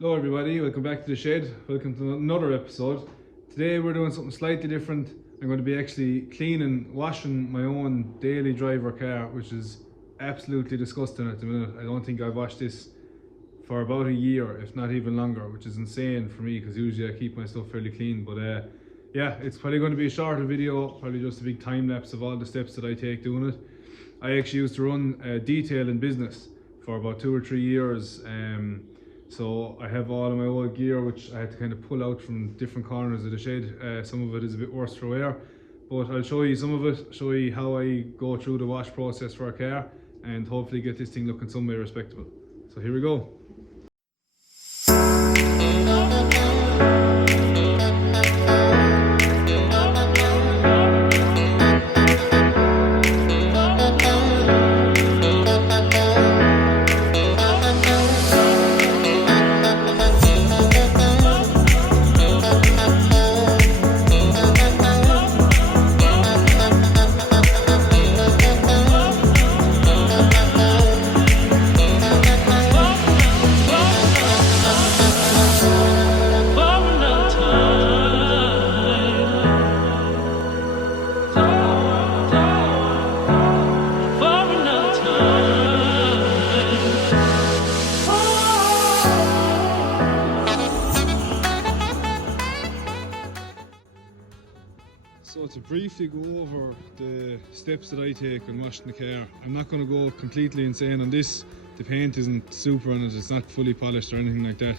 Hello everybody, welcome back to the shed. Welcome to another episode. Today we're doing something slightly different. I'm going to be actually cleaning, washing my own daily driver car, which is absolutely disgusting at the minute. I don't think I've washed this for about a year, if not even longer, which is insane for me because usually I keep my stuff fairly clean. But yeah, it's probably going to be a shorter video, probably just a big time lapse of all the steps that I take doing it. I actually used to run detail in business for about 2 or 3 years. So I have all of my old gear which I had to kind of pull out from different corners of the shed. Some of it is a bit worse for wear, but I'll show you some of it, show you how I go through the wash process for a car and hopefully get this thing looking some way respectable. So here we go. So to briefly go over the steps that I take when washing the car, I'm not going to go completely insane on this. The paint isn't super on it, it's not fully polished or anything like that.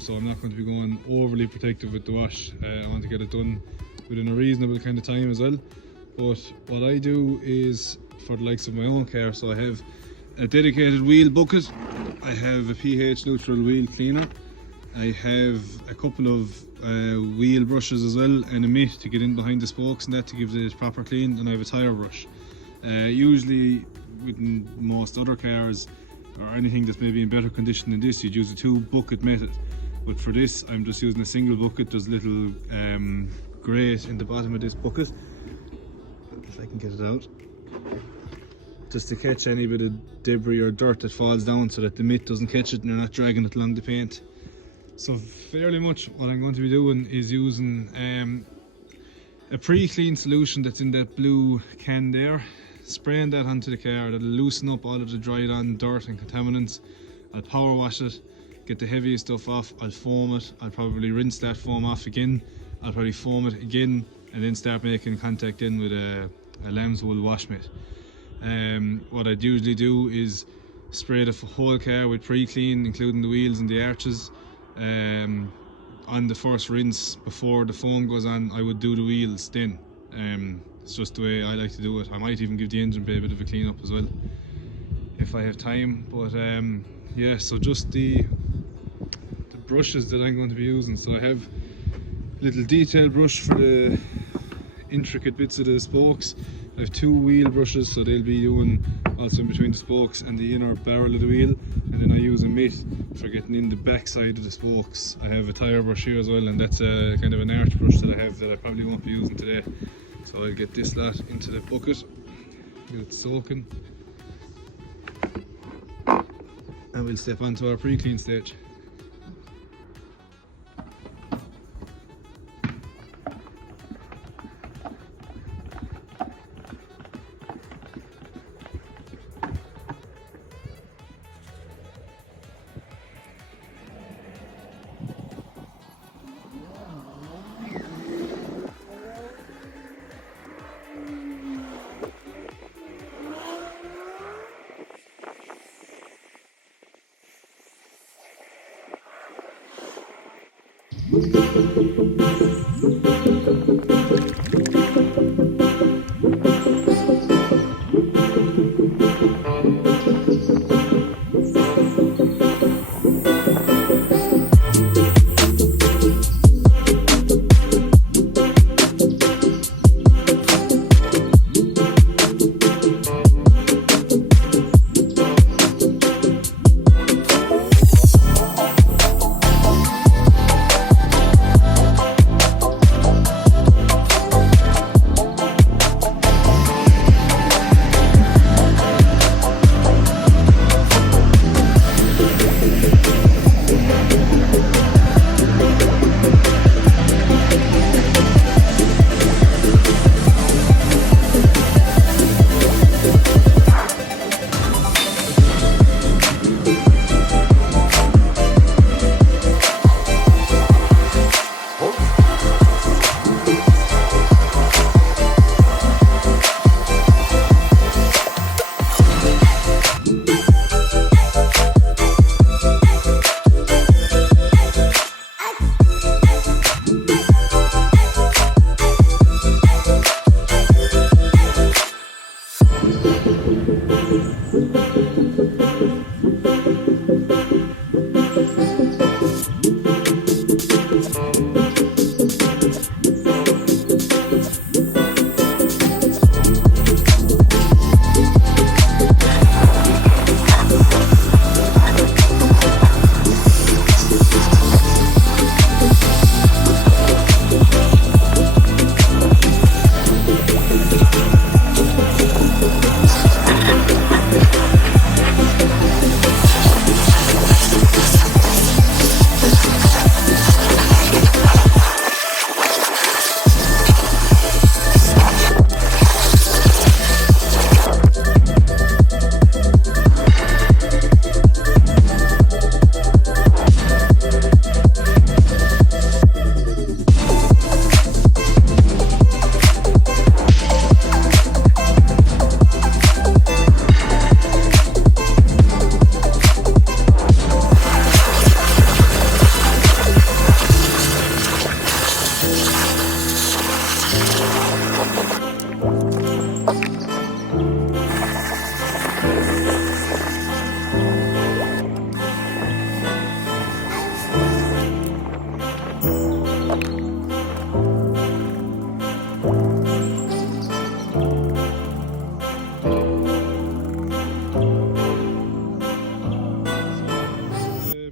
So I'm not going to be going overly protective with the wash. I want to get it done within a reasonable kind of time as well. But what I do is, for the likes of my own car, so I have a dedicated wheel bucket, I have a pH neutral wheel cleaner, I have a couple of wheel brushes as well, and a mitt to get in behind the spokes and that to give it proper clean, and I have a tyre brush. Usually with most other cars or anything that's maybe in better condition than this, you'd use a 2-bucket method, but for this I'm just using a single bucket. There's a little grate in the bottom of this bucket, if I can get it out, just to catch any bit of debris or dirt that falls down so that the mitt doesn't catch it and you're not dragging it along the paint. So fairly much what I'm going to be doing is using a pre-clean solution that's in that blue can there, spraying that onto the car. That'll loosen up all of the dried on dirt and contaminants. I'll power wash it, get the heaviest stuff off, I'll foam it, I'll probably rinse that foam off again, I'll probably foam it again, and then start making contact in with a lamb's wool wash mitt. What I'd usually do is spray the whole car with pre-clean, including the wheels and the arches. On the first rinse before the foam goes on, I would do the wheels then. It's just the way I like to do it. I might even give the engine bay a bit of a clean up as well if I have time. But yeah, so just the brushes that I'm going to be using. So I have a little detail brush for the intricate bits of the spokes. I have 2 wheel brushes, so they'll be doing also in between the spokes and the inner barrel of the wheel, and then I use a mitt for getting in the back side of the spokes. I have a tyre brush here as well, and that's a kind of an arch brush that I have that I probably won't be using today. So I'll get this lot into the bucket, get it soaking, and we'll step onto our pre-clean stage.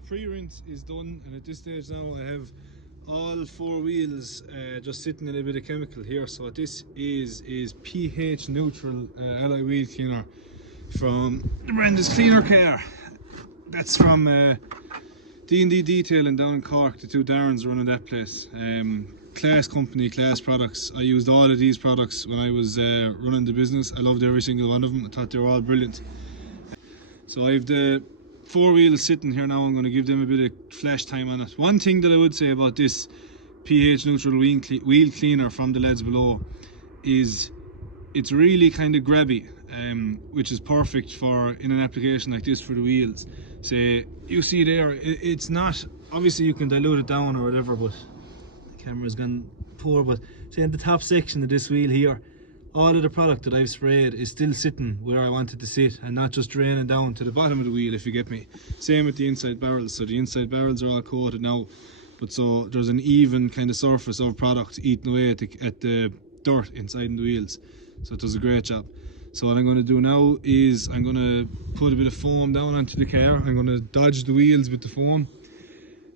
pre-rinse is done, and at this stage now I have all 4 wheels just sitting in a bit of chemical here. So what this is pH neutral alloy wheel cleaner from the brand is Cleaner Care. That's from D&D Detailing down in Cork. The 2 Darrens running that place. Class company, class products. I used all of these products when I was running the business. I loved every single one of them. I thought they were all brilliant. So I have the 4 wheels sitting here now. I'm going to give them a bit of flash time on it. One thing that I would say about this pH neutral wheel cleaner from the lads below is it's really kind of grabby, which is perfect for in an application like this for the wheels. Say you see there, it's not, obviously you can dilute it down or whatever, but the camera's gone poor, but say in the top section of this wheel here, all of the product that I've sprayed is still sitting where I want it to sit and not just draining down to the bottom of the wheel, if you get me. Same with the inside barrels. So the inside barrels are all coated now, but so there's an even kind of surface of product eating away at the dirt inside the wheels. So it does a great job. So what I'm going to do now is I'm going to put a bit of foam down onto the car. I'm going to dodge the wheels with the foam.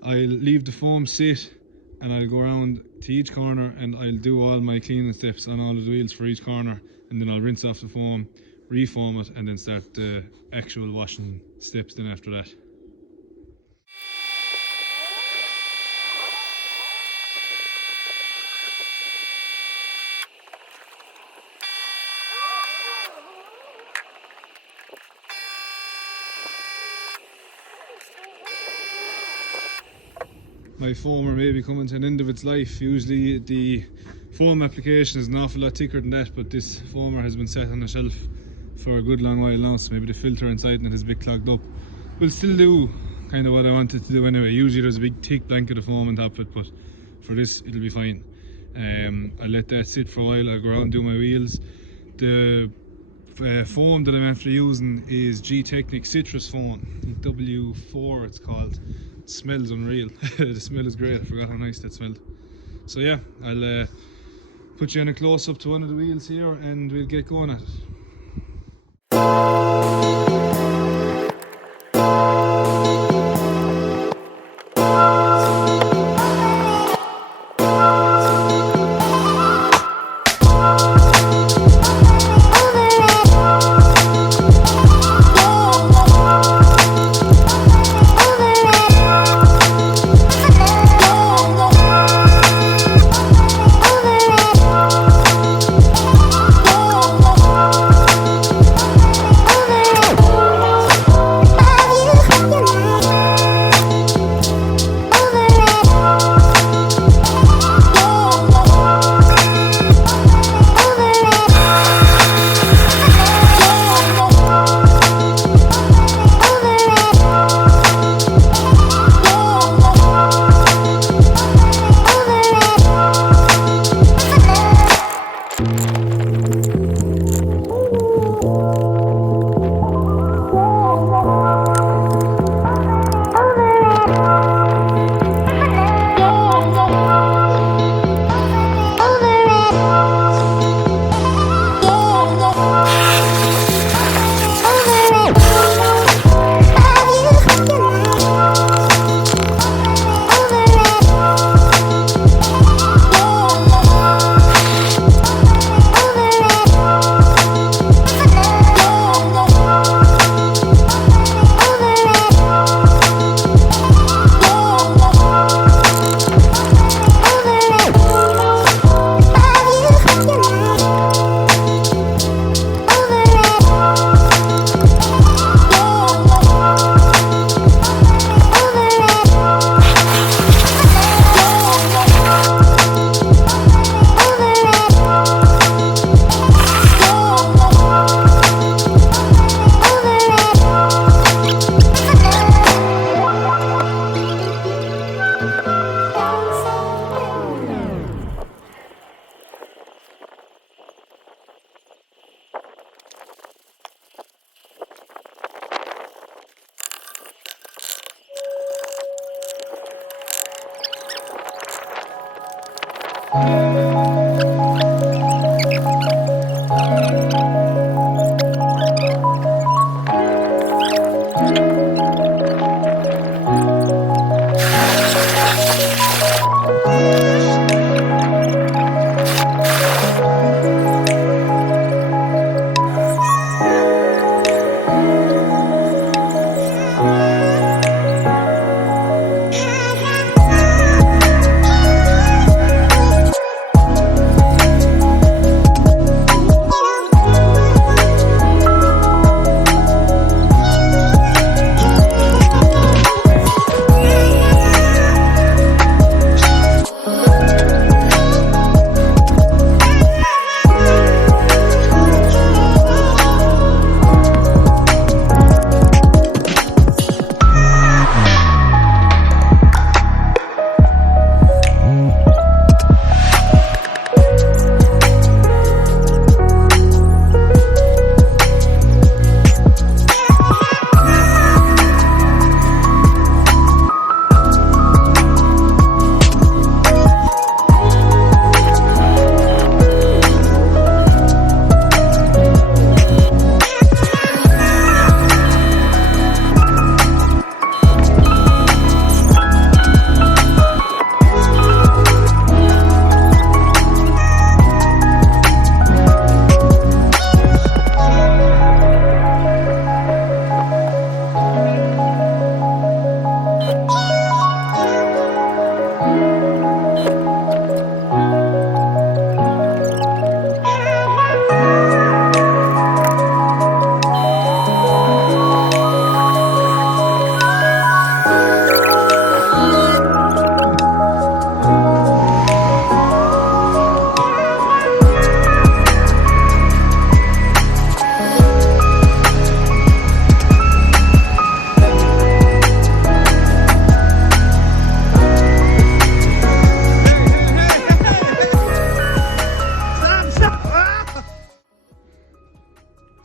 I'll leave the foam sit, and I'll go around to each corner and I'll do all my cleaning steps on all of the wheels for each corner, and then I'll rinse off the foam, reform it, and then start the actual washing steps then after that. My foamer may be coming to an end of its life. Usually the foam application is an awful lot thicker than that, but this foamer has been set on the shelf for a good long while now, so maybe the filter inside and it is a bit clogged up. We'll still do kind of what I wanted to do anyway. Usually there's a big thick blanket of foam on top of it, but for this it'll be fine. I'll let that sit for a while. I'll go out and do my wheels. The foam that I'm actually using is G-Technic Citrus Foam, W4 it's called. It smells unreal. The smell is great. I forgot how nice that smelled. So yeah, I'll put you in a close up to one of the wheels here and we'll get going at it.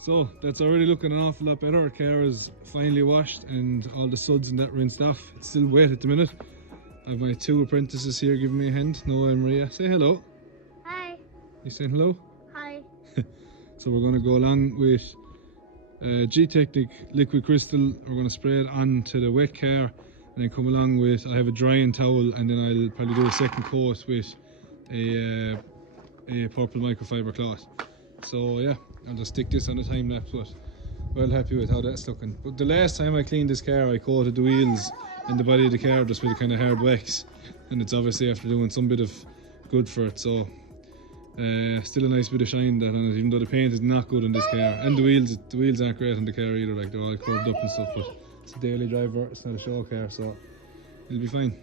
So that's already looking an awful lot better. Our car is finally washed and all the suds and that rinsed off. It's still wet at the minute. I have my two apprentices here giving me a hand, Noah and Maria. Say hello. Hi. You saying hello? Hi. So we're going to go along with G-Technic liquid crystal. We're going to spray it onto the wet car and then come along with, I have a drying towel, and then I'll probably do a second coat with a purple microfiber cloth. So yeah, I'll just stick this on the time lapse, but well happy with how that's looking. But the last time I cleaned this car, I coated the wheels and the body of the car just with a kind of hard wax, and it's obviously after doing some bit of good for it. So still a nice bit of shine that on it, even though the paint is not good in this car, and the wheels aren't great on the car either, like they're all curved up and stuff, but it's a daily driver, it's not a show car, so it'll be fine.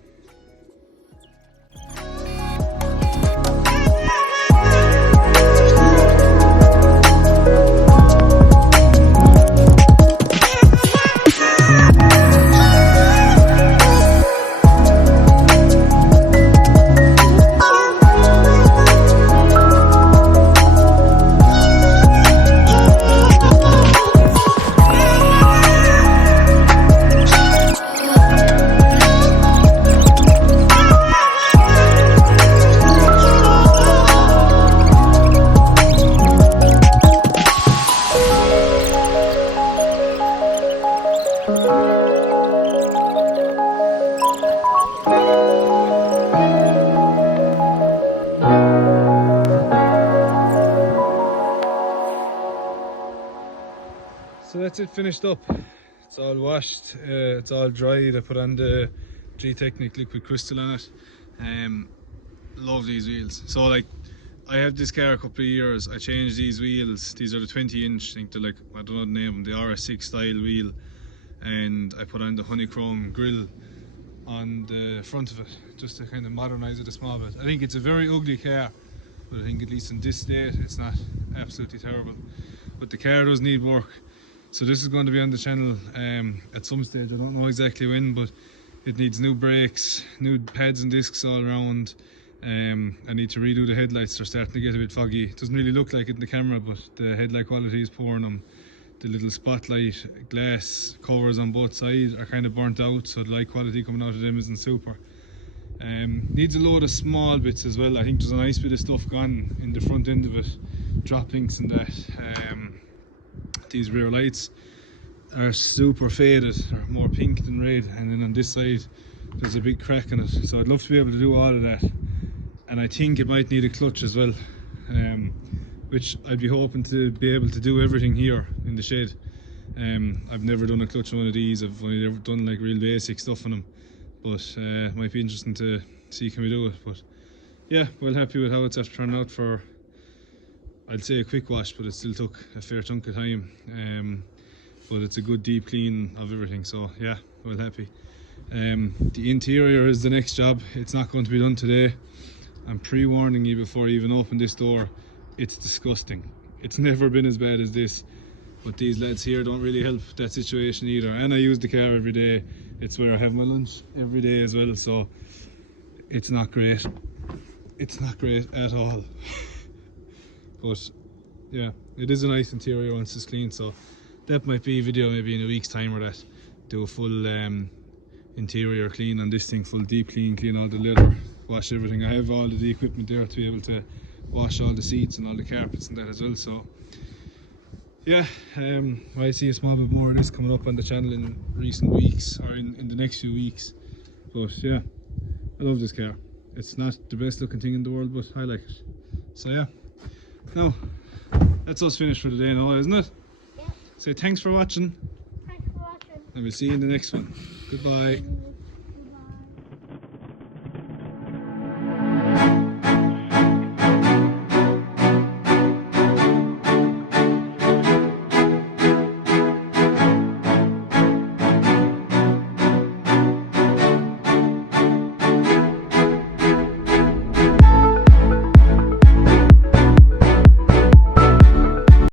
So that's it, finished up. It's all washed, it's all dried. I put on the G-Technic liquid crystal on it. Love these wheels. So like, I had this car a couple of years. I changed these wheels. These are the 20-inch, I think they're like, I don't know the name of them, the RS6 style wheel. And I put on the honeycomb grille on the front of it, just to kind of modernise it a small bit. I think it's a very ugly car, but I think at least in this state, it's not absolutely terrible. But the car does need work. So this is going to be on the channel at some stage. I don't know exactly when, but it needs new brakes, new pads and discs all around. I need to redo the headlights. They're starting to get a bit foggy. It doesn't really look like it in the camera, but the headlight quality is poor on them. The little spotlight glass covers on both sides are kind of burnt out, so the light quality coming out of them isn't super. Needs a load of small bits as well. I think there's a nice bit of stuff gone in the front end of it, drop links and that. These rear lights are super faded, or more pink than red, and then on this side there's a big crack in it. So I'd love to be able to do all of that. and I think it might need a clutch as well, which I'd be hoping to be able to do everything here in the shed. I've never done a clutch on one of these. I've only ever done like real basic stuff on them, but it might be interesting to see can we do it. But yeah, well happy with how it's after turned out for, I'd say a quick wash, but it still took a fair chunk of time. But it's a good deep clean of everything, so yeah, well happy. The interior is the next job. It's not going to be done today. I'm pre-warning you before you even open this door. It's disgusting. It's never been as bad as this, but these lads here don't really help that situation either. And I use the car every day. It's where I have my lunch every day as well, so it's not great. It's not great at all. But yeah, it is a nice interior once it's clean, so that might be a video maybe in a week's time or that. Do a full interior clean on this thing, full deep clean all the leather, wash everything. I have all of the equipment there to be able to wash all the seats and all the carpets and that as well, so yeah, I see a small bit more of this coming up on the channel in recent weeks, or in the next few weeks. But yeah, I love this car. It's not the best looking thing in the world, but I like it. So yeah, now that's us finished for today now, isn't it? Yeah. So thanks for watching. Thanks for watching. And we'll see you in the next one. Goodbye.